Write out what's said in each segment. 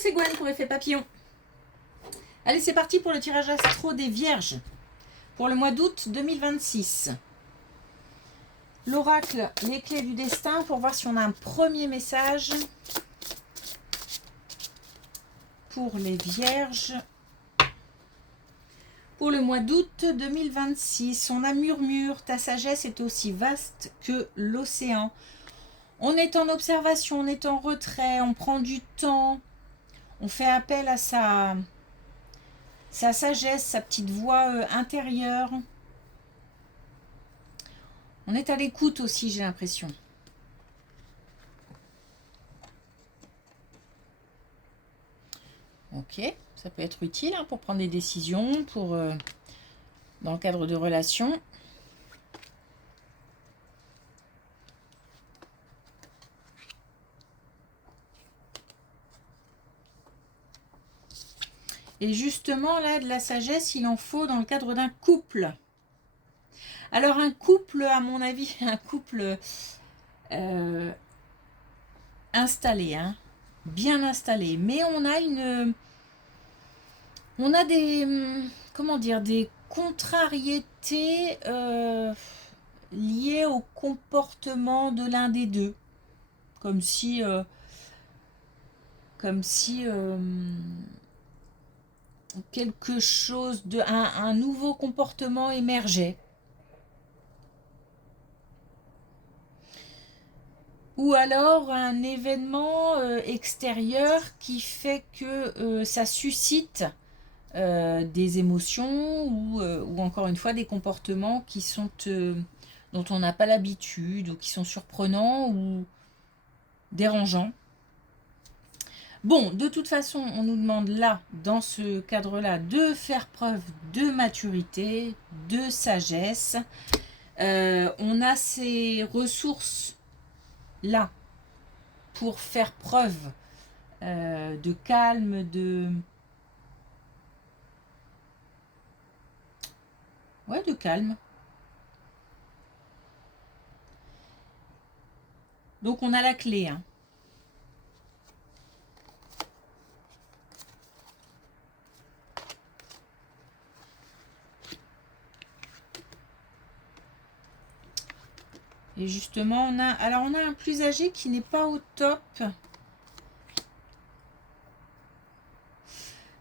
c'est Gwen pour Effet Papillon. Allez, c'est parti pour le tirage astro des Vierges pour le mois d'août 2026. L'oracle, les clés du destin, pour voir si on a un premier message pour les Vierges pour le mois d'août 2026. On a murmure, ta sagesse est aussi vaste que l'océan. On est en observation, on est en retrait, on prend du temps, on fait appel à sa sagesse, sa petite voix intérieure. On est à l'écoute aussi, j'ai l'impression. Ok, ça peut être utile pour prendre des décisions, pour dans le cadre de relations. Et justement, là, de la sagesse, il en faut dans le cadre d'un couple. Alors, un couple, à mon avis, un couple installé, bien installé. Mais on a des, comment dire, des contrariétés liées au comportement de l'un des deux. Comme si quelque chose un nouveau comportement émergeait. Ou alors un événement extérieur qui fait que ça suscite des émotions ou encore une fois des comportements qui sont dont on n'a pas l'habitude ou qui sont surprenants ou dérangeants. Bon, de toute façon, on nous demande là, dans ce cadre-là, de faire preuve de maturité, de sagesse. On a ces ressources-là pour faire preuve de calme, de calme. Donc, on a la clé, Et justement, on a un plus âgé qui n'est pas au top.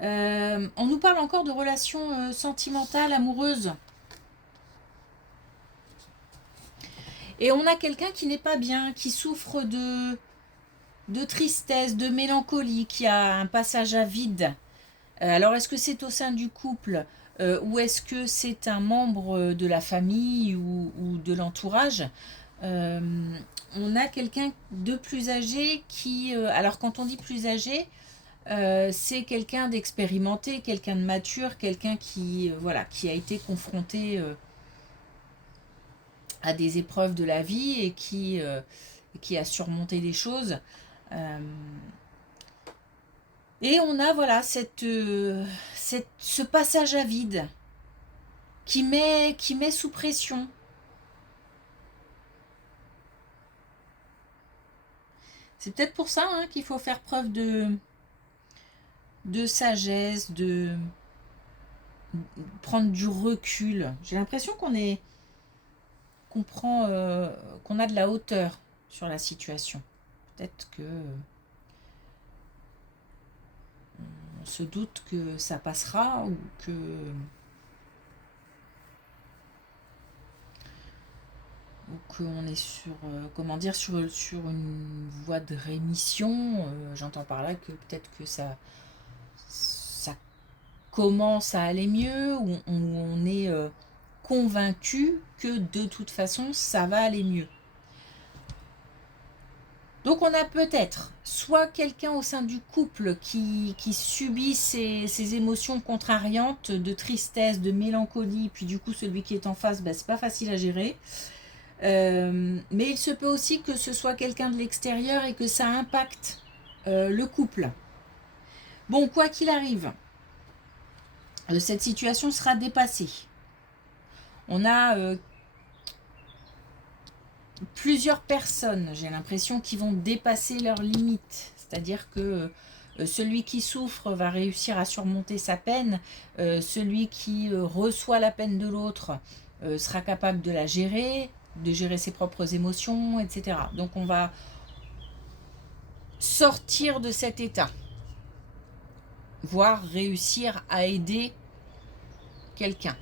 On nous parle encore de relations sentimentales, amoureuses. Et on a quelqu'un qui n'est pas bien, qui souffre de tristesse, de mélancolie, qui a un passage à vide. Alors, est-ce que c'est au sein du couple ou est-ce que c'est un membre de la famille ou de l'entourage? On a quelqu'un de plus âgé qui... alors, quand on dit plus âgé, c'est quelqu'un d'expérimenté, quelqu'un de mature, quelqu'un qui, qui a été confronté à des épreuves de la vie et qui a surmonté des choses. Et on a ce passage à vide qui met sous pression. C'est peut-être pour ça qu'il faut faire preuve de sagesse, de prendre du recul. J'ai l'impression qu'on a de la hauteur sur la situation. Peut-être que on se doute que ça passera ou qu'on est sur sur une voie de rémission. J'entends par là que peut-être que ça commence à aller mieux, ou on est convaincu que de toute façon ça va aller mieux. Donc on a peut-être soit quelqu'un au sein du couple qui subit ces émotions contrariantes de tristesse, de mélancolie, puis du coup celui qui est en face, c'est pas facile à gérer. Mais il se peut aussi que ce soit quelqu'un de l'extérieur et que ça impacte le couple. Bon, quoi qu'il arrive, cette situation sera dépassée. On a plusieurs personnes, j'ai l'impression, qui vont dépasser leurs limites. C'est-à-dire que Celui qui souffre va réussir à surmonter sa peine. Celui qui reçoit la peine de l'autre sera capable de la gérer, de gérer ses propres émotions, etc. Donc on va sortir de cet état, voire réussir à aider quelqu'un.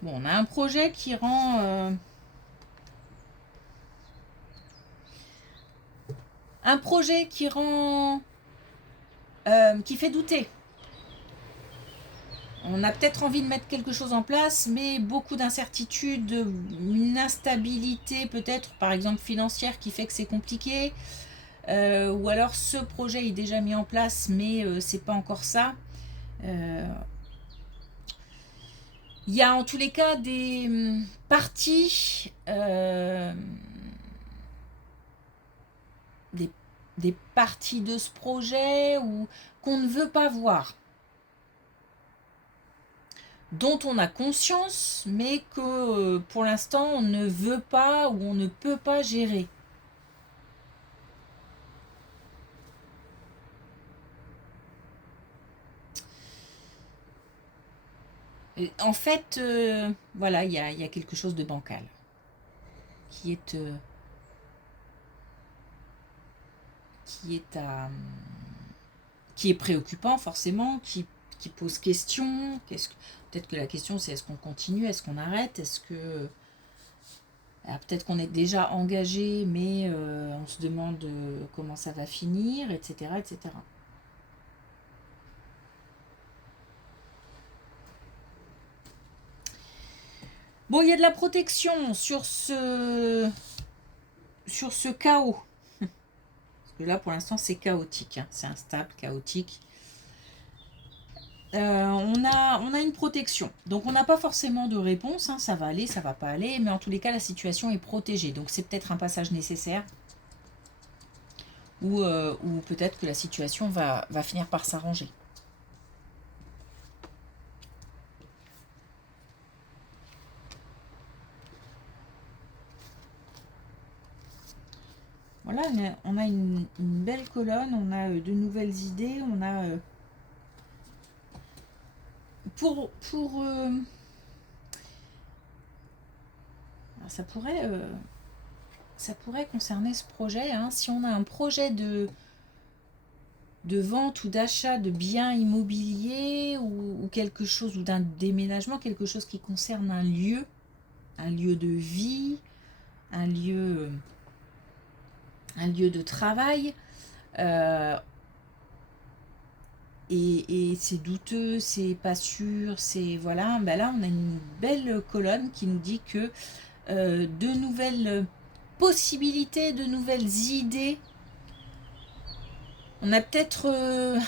Bon, on a un projet qui rend... un projet qui rend... qui fait douter. On a peut-être envie de mettre quelque chose en place, mais beaucoup d'incertitudes, une instabilité peut-être, par exemple financière, qui fait que c'est compliqué. Ou alors ce projet est déjà mis en place, mais c'est pas encore ça. Il y a en tous les cas des parties, des parties de ce projet qu'on ne veut pas voir, dont on a conscience, mais que pour l'instant on ne veut pas ou on ne peut pas gérer. Et en fait, voilà, il y a quelque chose de bancal qui est, qui est préoccupant forcément, qui pose question. Peut-être que la question c'est est-ce qu'on continue, est-ce qu'on arrête, est-ce que peut-être qu'on est déjà engagé, mais on se demande comment ça va finir, etc., etc. Bon, il y a de la protection sur ce chaos. Parce que là, pour l'instant, c'est chaotique. Hein. C'est instable, chaotique. On a une protection. Donc, on n'a pas forcément de réponse. Hein. Ça va aller, ça va pas aller. Mais en tous les cas, la situation est protégée. Donc, c'est peut-être un passage nécessaire. Ou peut-être que la situation va finir par s'arranger. Voilà, on a une belle colonne, on a de nouvelles idées, on a... ça pourrait concerner ce projet, hein, si on a un projet de vente ou d'achat de biens immobiliers ou quelque chose, ou d'un déménagement, quelque chose qui concerne un lieu de vie, un lieu de travail, et c'est douteux, c'est pas sûr, c'est voilà, ben là on a une belle colonne qui nous dit que de nouvelles possibilités, de nouvelles idées. On a peut-être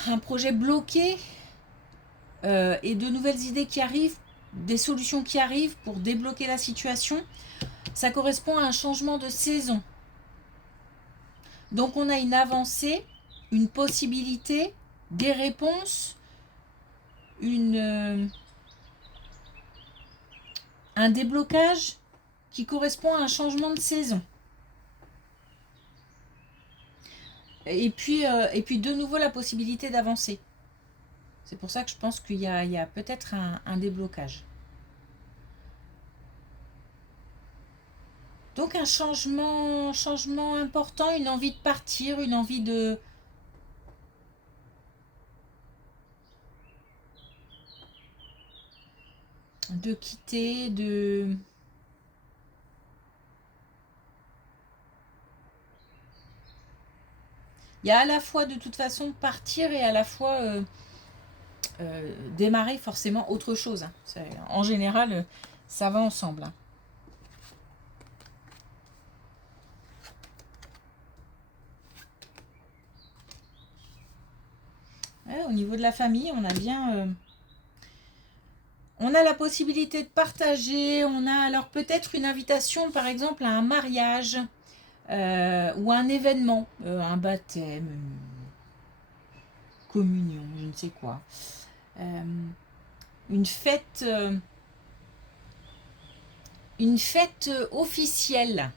un projet bloqué et de nouvelles idées qui arrivent, des solutions qui arrivent pour débloquer la situation. Ça correspond à un changement de saison. Donc on a une avancée, une possibilité, des réponses, un déblocage qui correspond à un changement de saison. Et puis de nouveau la possibilité d'avancer. C'est pour ça que je pense qu'il y a peut-être un déblocage. Donc un changement important, une envie de partir, une envie de quitter, Il y a à la fois de toute façon partir et à la fois démarrer forcément autre chose. Hein. En général, ça va ensemble. Hein. Ouais, au niveau de la famille, on a bien... on a la possibilité de partager, on a alors peut-être une invitation par exemple à un mariage ou un événement, un baptême, une communion, je ne sais quoi. Une fête une fête officielle.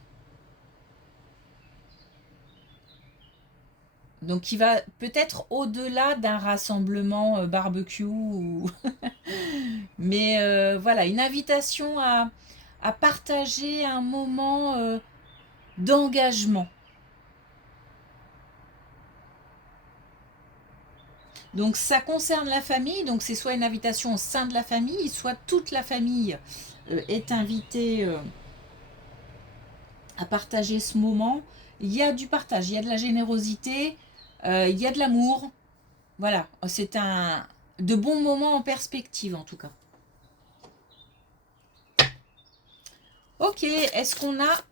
Donc qui va peut-être au-delà d'un rassemblement barbecue. Mais voilà, une invitation à partager un moment d'engagement. Donc ça concerne la famille, donc c'est soit une invitation au sein de la famille, soit toute la famille est invitée à partager ce moment. Il y a du partage, il y a de la générosité, il y a de l'amour. Voilà, c'est de bons moments en perspective en tout cas. Ok, est-ce qu'on a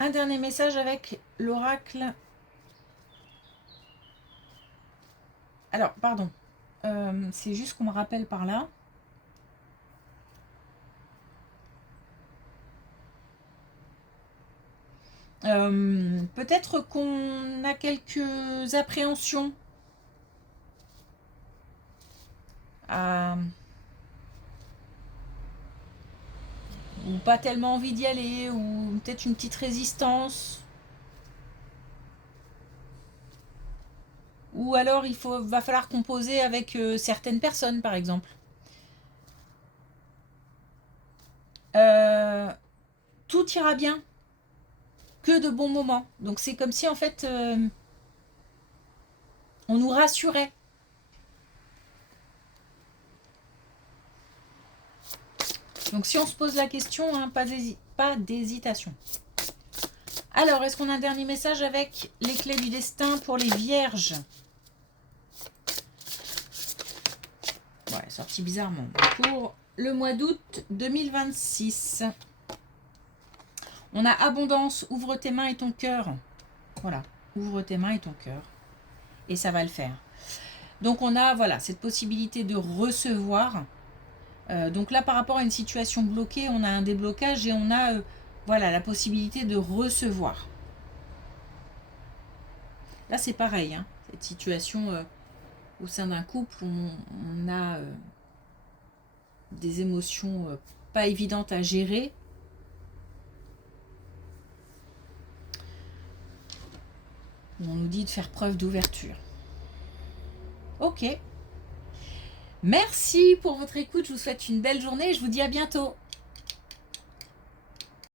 un dernier message avec l'oracle? Alors, pardon, c'est juste qu'on me rappelle par là. Peut-être qu'on a quelques appréhensions ou pas tellement envie d'y aller, ou peut-être une petite résistance. Ou alors va falloir composer avec certaines personnes, par exemple. Tout ira bien, que de bons moments. Donc c'est comme si en fait on nous rassurait. Donc si on se pose la question, hein, pas d'hésitation. Alors, est-ce qu'on a un dernier message avec les clés du destin pour les vierges? Ouais, sorti bizarrement. Pour le mois d'août 2026. On a abondance, ouvre tes mains et ton cœur. Voilà, ouvre tes mains et ton cœur. Et ça va le faire. Donc on a voilà cette possibilité de recevoir. Donc là, par rapport à une situation bloquée, on a un déblocage et on a voilà la possibilité de recevoir. Là, c'est pareil. Hein, cette situation au sein d'un couple, on a des émotions pas évidentes à gérer. On nous dit de faire preuve d'ouverture. Ok. Merci pour votre écoute. Je vous souhaite une belle journée et je vous dis à bientôt.